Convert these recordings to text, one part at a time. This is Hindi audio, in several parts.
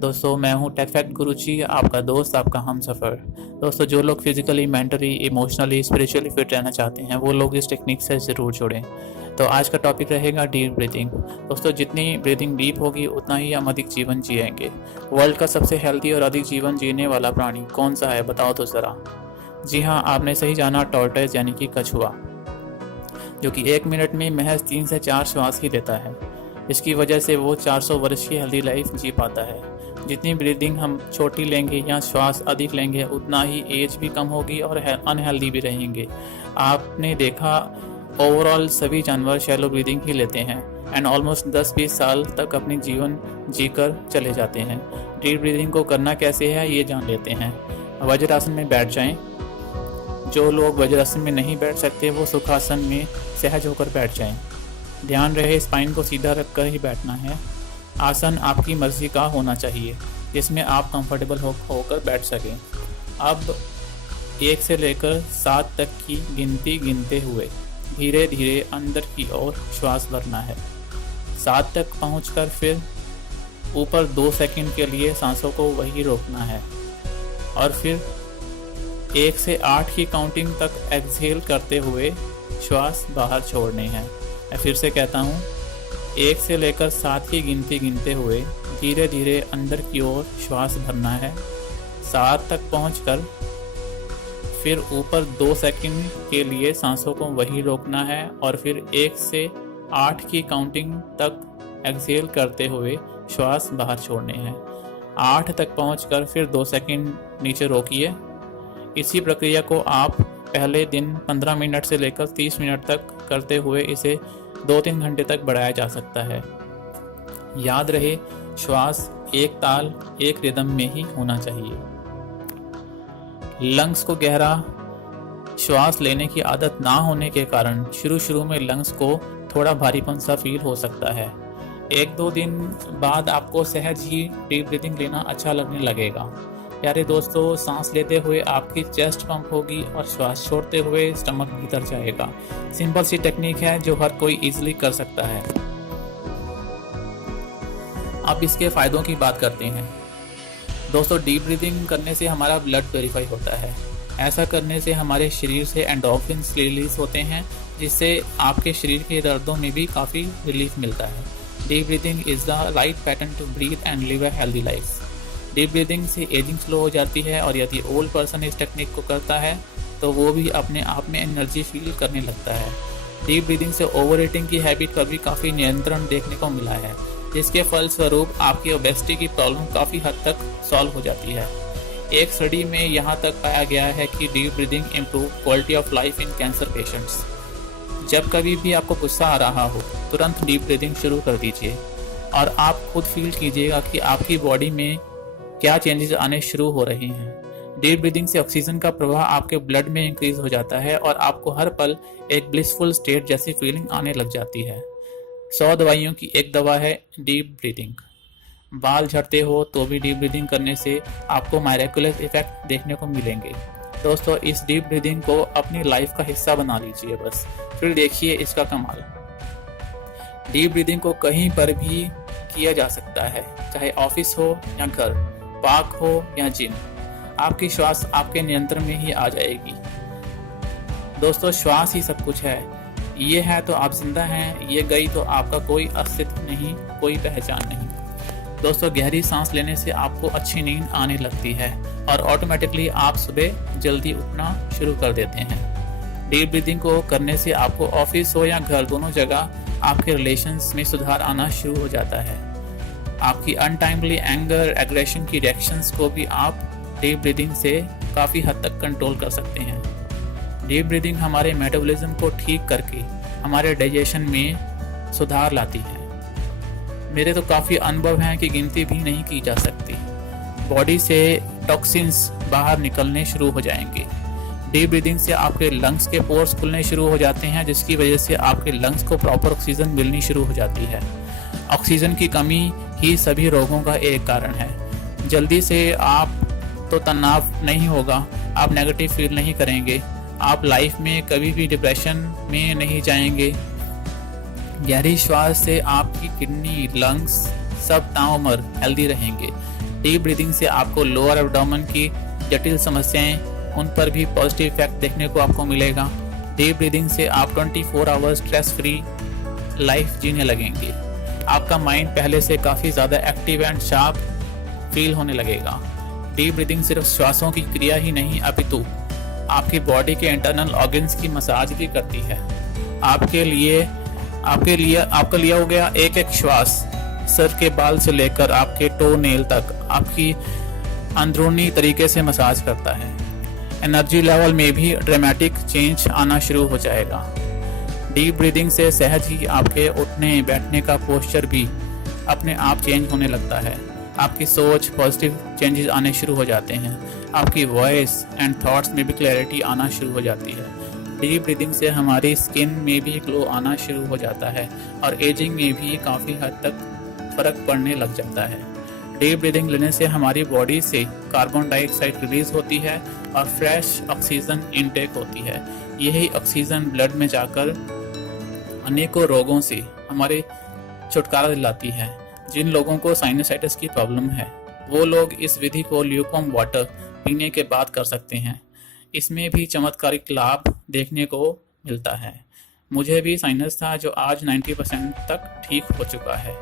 दोस्तों मैं हूं टेक फैक्ट गुरुजी, आपका दोस्त, आपका हमसफ़र। दोस्तों जो लोग physically, mentally, emotionally, spiritually fit रहना चाहते हैं वो लोग इस टेक्निक से ज़रूर जुड़ें। तो आज का टॉपिक रहेगा डीप ब्रीथिंग। दोस्तों जितनी ब्रीथिंग डीप होगी उतना ही हम अधिक जीवन जिएंगे। वर्ल्ड का सबसे हेल्दी और अधिक जीवन जीने वाला प्राणी कौन सा है, बताओ तो ज़रा। जी हाँ, आपने सही जाना, टॉर्टोइज यानी कि कछुआ, जो कि 1 मिनट में महज 3 से 4 श्वास ही लेता है। इसकी वजह से वो 400 वर्ष की हेल्दी लाइफ जी पाता है। जितनी ब्रीदिंग हम छोटी लेंगे या श्वास अधिक लेंगे उतना ही एज भी कम होगी और अनहेल्दी भी रहेंगे। आपने देखा ओवरऑल सभी जानवर शैलो ब्रीदिंग ही लेते हैं एंड ऑलमोस्ट 10-20 साल तक अपनी जीवन जीकर चले जाते हैं। डीप ब्रीदिंग को करना कैसे है ये जान लेते हैं। वज्रासन में बैठ जाएं। जो लोग वज्रासन में नहीं बैठ सकते वो सुखासन में सहज होकर बैठ जाएं। ध्यान रहे स्पाइन को सीधा रखकर ही बैठना है। आसन आपकी मर्जी का होना चाहिए जिसमें आप कंफर्टेबल होकर बैठ सकें। अब 1 से लेकर 7 तक की गिनती गिनते हुए धीरे धीरे अंदर की ओर श्वास भरना है। 7 तक पहुंचकर फिर ऊपर 2 सेकंड के लिए सांसों को वही रोकना है और फिर 1 से 8 की काउंटिंग तक एक्सहेल करते हुए श्वास बाहर छोड़ने हैं। मैं फिर से कहता हूँ, 1 से लेकर 7 की गिनती गिनते हुए धीरे धीरे अंदर की ओर श्वास भरना है। 7 तक पहुंचकर फिर ऊपर 2 सेकंड के लिए सांसों को वही रोकना है और फिर 1 से 8 की काउंटिंग तक एक्सहेल करते हुए श्वास बाहर छोड़ने हैं। 8 तक पहुंचकर फिर 2 सेकंड नीचे रोकिए। इसी प्रक्रिया को आप पहले दिन 15 मिनट से लेकर 30 मिनट तक करते हुए इसे 2-3 घंटे तक बढ़ाया जा सकता है। याद रहे, श्वास एक ताल, एक रिदम में ही होना चाहिए। लंग्स को गहरा श्वास लेने की आदत ना होने के कारण शुरू में लंग्स को थोड़ा भारीपन सा फील हो सकता है। 1-2 दिन बाद आपको सहज ही डीप ब्रीथिंग लेना अच्छा लगने लगेगा। प्यारे दोस्तों, सांस लेते हुए आपकी चेस्ट पंप होगी और श्वास छोड़ते हुए स्टमक भीतर जाएगा। सिंपल सी टेक्निक है जो हर कोई इजीली कर सकता है। अब इसके फायदों की बात करते हैं। दोस्तों डीप ब्रीदिंग करने से हमारा ब्लड प्योरीफाई होता है। ऐसा करने से हमारे शरीर से एंडोर्फिन्स रिलीज होते हैं जिससे आपके शरीर के दर्दों में भी काफ़ी रिलीफ मिलता है। Deep breathing is the right pattern to breathe and live a healthy life. Deep breathing से एजिंग स्लो हो जाती है और यदि ओल्ड पर्सन इस टेक्निक को करता है तो वो भी अपने आप में एनर्जी फील करने लगता है। डीप ब्रीदिंग से ओवर ईटिंग की हैबिट पर भी काफ़ी नियंत्रण देखने को मिला है, जिसके फलस्वरूप आपकी ओबेसिटी की प्रॉब्लम काफ़ी हद तक सॉल्व हो जाती है। एक स्टडी में यहाँ तक पाया गया है कि deep breathing improve quality of life in cancer patients. जब कभी भी आपको गुस्सा आ रहा हो तुरंत डीप ब्रीदिंग शुरू कर दीजिए और आप खुद फील कीजिएगा कि आपकी बॉडी में क्या चेंजेस आने शुरू हो रहे हैं। डीप ब्रीदिंग से ऑक्सीजन का प्रवाह आपके ब्लड में इंक्रीज हो जाता है और आपको हर पल एक ब्लिसफुल स्टेट जैसी फीलिंग आने लग जाती है। 100 दवाइयों की एक दवा है डीप ब्रीदिंग। बाल झड़ते हो तो भी डीप ब्रीदिंग करने से आपको मायरेकुलस इफेक्ट देखने को मिलेंगे। दोस्तों इस डीप ब्रीदिंग को अपनी लाइफ का हिस्सा बना लीजिए बस, फिर देखिए इसका कमाल। डीप ब्रीदिंग को कहीं पर भी किया जा सकता है, चाहे ऑफिस हो या घर, पार्क हो या जिम। आपकी श्वास आपके नियंत्रण में ही आ जाएगी। दोस्तों श्वास ही सब कुछ है। ये है तो आप जिंदा हैं, ये गई तो आपका कोई अस्तित्व नहीं, कोई पहचान नहीं। दोस्तों गहरी सांस लेने से आपको अच्छी नींद आने लगती है और ऑटोमेटिकली आप सुबह जल्दी उठना शुरू कर देते हैं। डीप ब्रीदिंग को करने से आपको ऑफिस हो या घर, दोनों जगह आपके रिलेशंस में सुधार आना शुरू हो जाता है। आपकी अनटाइमली एंगर, एग्रेशन की रिएक्शंस को भी आप डीप ब्रीदिंग से काफ़ी हद तक कंट्रोल कर सकते हैं। डीप ब्रीदिंग हमारे मेटाबॉलिज्म को ठीक करके हमारे डाइजेशन में सुधार लाती है। मेरे तो काफ़ी अनुभव हैं कि गिनती भी नहीं की जा सकती। बॉडी से टॉक्सिन्स बाहर निकलने शुरू हो जाएंगे। डीप ब्रीदिंग से आपके लंग्स के पोर्स खुलने शुरू हो जाते हैं जिसकी वजह से आपके लंग्स को प्रॉपर ऑक्सीजन मिलनी शुरू हो जाती है। ऑक्सीजन की कमी ही सभी रोगों का एक कारण है। जल्दी से आप तो तनाव नहीं होगा, आप नेगेटिव फील नहीं करेंगे, आप लाइफ में कभी भी डिप्रेशन में नहीं जाएंगे। गहरी श्वास से आपकी किडनी, लंग्स सब ताउम्र हेल्दी रहेंगे। डीप ब्रीदिंग से आपको लोअर एब्डोमेन की जटिल समस्याएं, उन पर भी पॉजिटिव इफेक्ट देखने को आपको मिलेगा। डीप ब्रीदिंग से आप 24 आवर्स स्ट्रेस फ्री लाइफ जीने लगेंगे। आपका माइंड पहले से काफ़ी ज़्यादा एक्टिव एंड शार्प फील होने लगेगा। डीप ब्रीदिंग सिर्फ श्वासों की क्रिया ही नहीं अपितु आपकी बॉडी के इंटरनल ऑर्गन्स की मसाज भी करती है। आपका लिया हो गया एक एक श्वास सर के बाल से लेकर आपके टो नेल तक आपकी अंदरूनी तरीके से मसाज करता है। एनर्जी लेवल में भी ड्रामेटिक चेंज आना शुरू हो जाएगा। डीप ब्रीदिंग से सहज ही आपके उठने बैठने का पोस्चर भी अपने आप चेंज होने लगता है। आपकी सोच पॉजिटिव चेंजेस आने शुरू हो जाते हैं। आपकी वॉइस एंड थॉट्स में भी क्लैरिटी आना शुरू हो जाती है। डीप ब्रीदिंग से हमारी स्किन में भी ग्लो आना शुरू हो जाता है और एजिंग में भी काफ़ी हद तक फ़र्क पड़ने लग जाता है। डीप ब्रीदिंग लेने से हमारी बॉडी से कार्बन डाइऑक्साइड रिलीज होती है और फ्रेश ऑक्सीजन इनटेक होती है। यही ऑक्सीजन ब्लड में जाकर अनेकों रोगों से हमारे छुटकारा दिलाती है। जिन लोगों को साइनसाइटिस की प्रॉब्लम है वो लोग इस विधि को ल्यूकवार्म वाटर पीने के बाद कर सकते हैं। इसमें भी चमत्कारिक लाभ देखने को मिलता है। मुझे भी साइनस था जो आज 90% तक ठीक हो चुका है।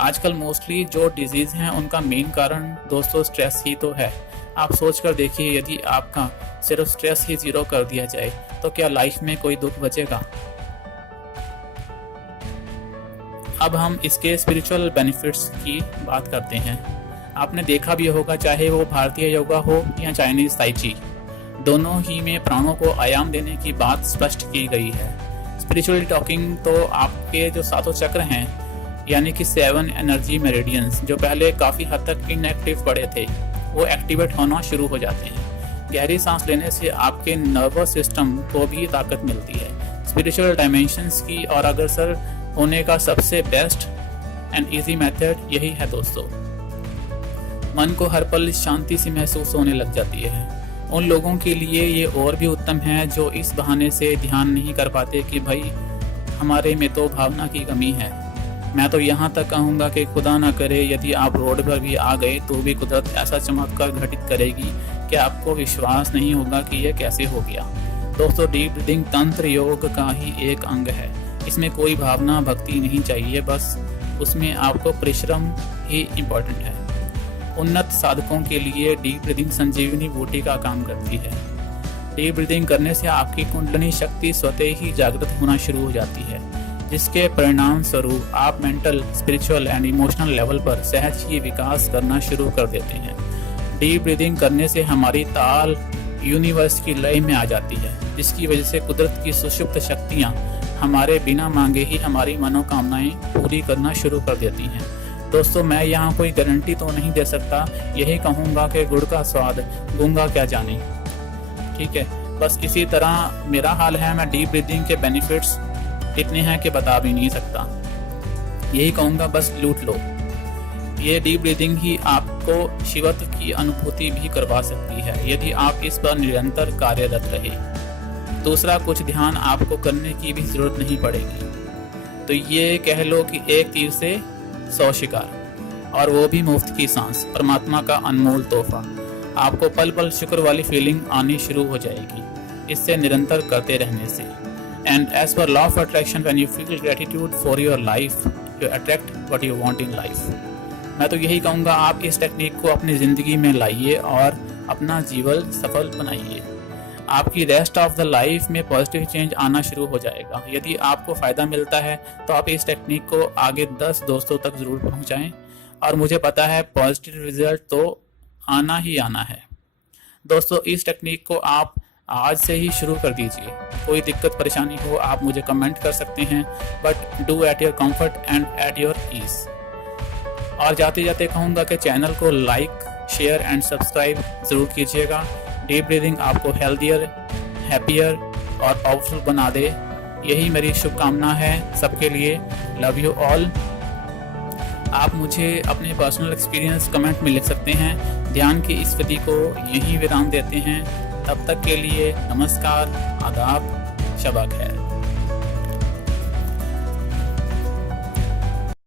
आजकल मोस्टली जो डिजीज़ हैं उनका मेन कारण दोस्तों स्ट्रेस ही तो है। आप सोच कर देखिए, यदि आपका सिर्फ स्ट्रेस ही ज़ीरो कर दिया जाए तो क्या लाइफ में कोई दुख बचेगा। अब हम इसके स्पिरिचुअल बेनिफिट्स की बात करते हैं। आपने देखा भी होगा, चाहे वो भारतीय योगा हो या चाइनीज ताई ची, दोनों ही में प्राणों को आयाम देने की बात स्पष्ट की गई है। स्पिरिचुअली टॉकिंग तो आपके जो सातों चक्र हैं यानी कि 7 एनर्जी मेरिडियंस जो पहले काफ़ी हद तक इनएक्टिव पड़े थे वो एक्टिवेट होना शुरू हो जाते हैं। गहरी सांस लेने से आपके नर्वस सिस्टम को भी ताकत मिलती है। स्पिरिचुअल डायमेंशंस की और अग्रसर होने का सबसे बेस्ट एंड इजी मेथड यही है दोस्तों। मन को हर पल शांति सी महसूस होने लग जाती है। उन लोगों के लिए ये और भी उत्तम है जो इस बहाने से ध्यान नहीं कर पाते कि भाई हमारे में तो भावना की कमी है। मैं तो यहाँ तक कहूँगा कि खुदा ना करे यदि आप रोड पर भी आ गए तो भी कुदरत ऐसा चमत्कार घटित करेगी कि आपको विश्वास नहीं होगा कि यह कैसे हो गया। दोस्तों, डीप ब्रीदिंग तंत्र योग का ही एक अंग है। इसमें कोई भावना भक्ति नहीं चाहिए, बस उसमें आपको परिश्रम ही इम्पोर्टेंट है। उन्नत साधकों के लिए डीप ब्रीदिंग संजीवनी बूटी का काम करती है। डीप ब्रीदिंग करने से आपकी कुंडलिनी शक्ति स्वतः ही जागृत होना शुरू हो जाती है, जिसके परिणाम स्वरूप आप mental, spiritual and emotional level पर सहज ही विकास करना शुरू कर देते हैं। डीप ब्रीदिंग करने से हमारी ताल यूनिवर्स की लय में आ जाती है, जिसकी वजह से कुदरत की सुषुप्त शक्तियाँ हमारे बिना मांगे ही हमारी मनोकामनाएं पूरी करना शुरू कर देती हैं। दोस्तों, मैं यहाँ कोई गारंटी तो नहीं दे सकता, यही कहूँगा कि गुड़ का स्वाद गूंगा क्या जाने। ठीक है, बस इसी तरह मेरा हाल है। मैं डीप ब्रीदिंग के बेनिफिट्स इतने हैं कि बता भी नहीं सकता। यही कहूँगा, बस लूट लो। ये डीप ब्रीदिंग ही आपको शिवत्व की अनुभूति भी करवा सकती है यदि आप इस पर निरंतर कार्यरत रहे। दूसरा, कुछ ध्यान आपको करने की भी जरूरत नहीं पड़ेगी। तो ये कह लो कि एक तीर से 100 शिकार, और वो भी मुफ्त की सांस, परमात्मा का अनमोल तोहफा। आपको पल पल शुक्र वाली फीलिंग आनी शुरू हो जाएगी इससे निरंतर करते रहने से। And as per law of attraction, when you feel gratitude for your life, you attract what you want in life. मैं तो यही कहूँगा, आप इस टेक्निक को अपनी ज़िंदगी में लाइए और अपना जीवन सफल बनाइए। आपकी रेस्ट ऑफ द लाइफ में पॉजिटिव चेंज आना शुरू हो जाएगा। यदि आपको फ़ायदा मिलता है तो आप इस टेक्निक को आगे 10 दोस्तों तक ज़रूर पहुंचाएं, और मुझे पता है पॉजिटिव रिजल्ट तो आना ही आना है। दोस्तों, इस टेक्निक को आप आज से ही शुरू कर दीजिए। कोई दिक्कत परेशानी हो आप मुझे कमेंट कर सकते हैं, but do at your comfort and at your ease. और जाते जाते कहूँगा कि चैनल को लाइक, शेयर एंड सब्सक्राइब ज़रूर कीजिएगा। डीप ब्रीदिंग आपको हेल्दियर, हैप्पियर और पावरफुल बना दे, यही मेरी शुभकामना है सबके लिए। Love you all. आप मुझे अपने पर्सनल एक्सपीरियंस कमेंट में लिख सकते हैं। ध्यान की इस विधि को यहीं विराम देते हैं। तब तक के लिए नमस्कार, आदाब, शबा खैर।